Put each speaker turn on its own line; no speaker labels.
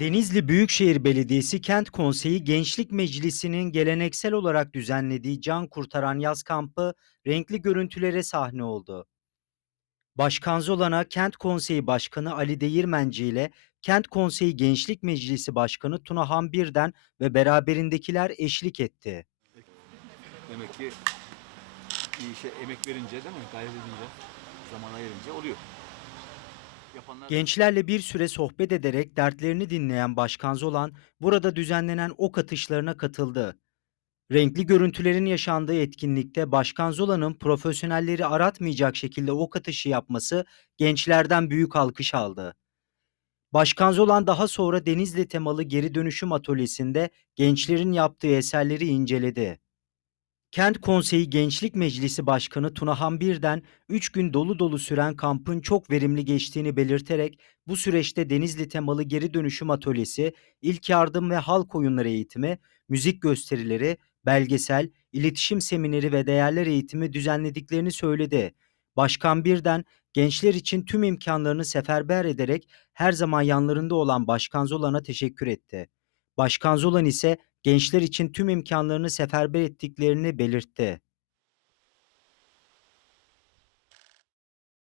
Denizli Büyükşehir Belediyesi Kent Konseyi Gençlik Meclisi'nin geleneksel olarak düzenlediği can kurtaran yaz kampı renkli görüntülere sahne oldu. Başkan Zolan'a Kent Konseyi Başkanı Ali Değirmenci ile Kent Konseyi Gençlik Meclisi Başkanı Tuna Hambir'den ve beraberindekiler eşlik etti.
Demek ki bir işe emek verince değil mi? Gayret edince, zaman ayırınca oluyor.
Gençlerle bir süre sohbet ederek dertlerini dinleyen Başkan Zolan, burada düzenlenen ok atışlarına katıldı. Renkli görüntülerin yaşandığı etkinlikte Başkan Zolan'ın profesyonelleri aratmayacak şekilde ok atışı yapması gençlerden büyük alkış aldı. Başkan Zolan daha sonra Denizli temalı geri dönüşüm atölyesinde gençlerin yaptığı eserleri inceledi. Kent Konseyi Gençlik Meclisi Başkanı Tuna Hambir'den 3 gün dolu dolu süren kampın çok verimli geçtiğini belirterek bu süreçte Denizli temalı geri dönüşüm atölyesi, ilk yardım ve halk oyunları eğitimi, müzik gösterileri, belgesel, iletişim semineri ve değerler eğitimi düzenlediklerini söyledi. Başkan birden gençler için tüm imkanlarını seferber ederek her zaman yanlarında olan Başkan Zolan'a teşekkür etti. Başkan Zolan ise gençler için tüm imkanlarını seferber ettiklerini belirtti.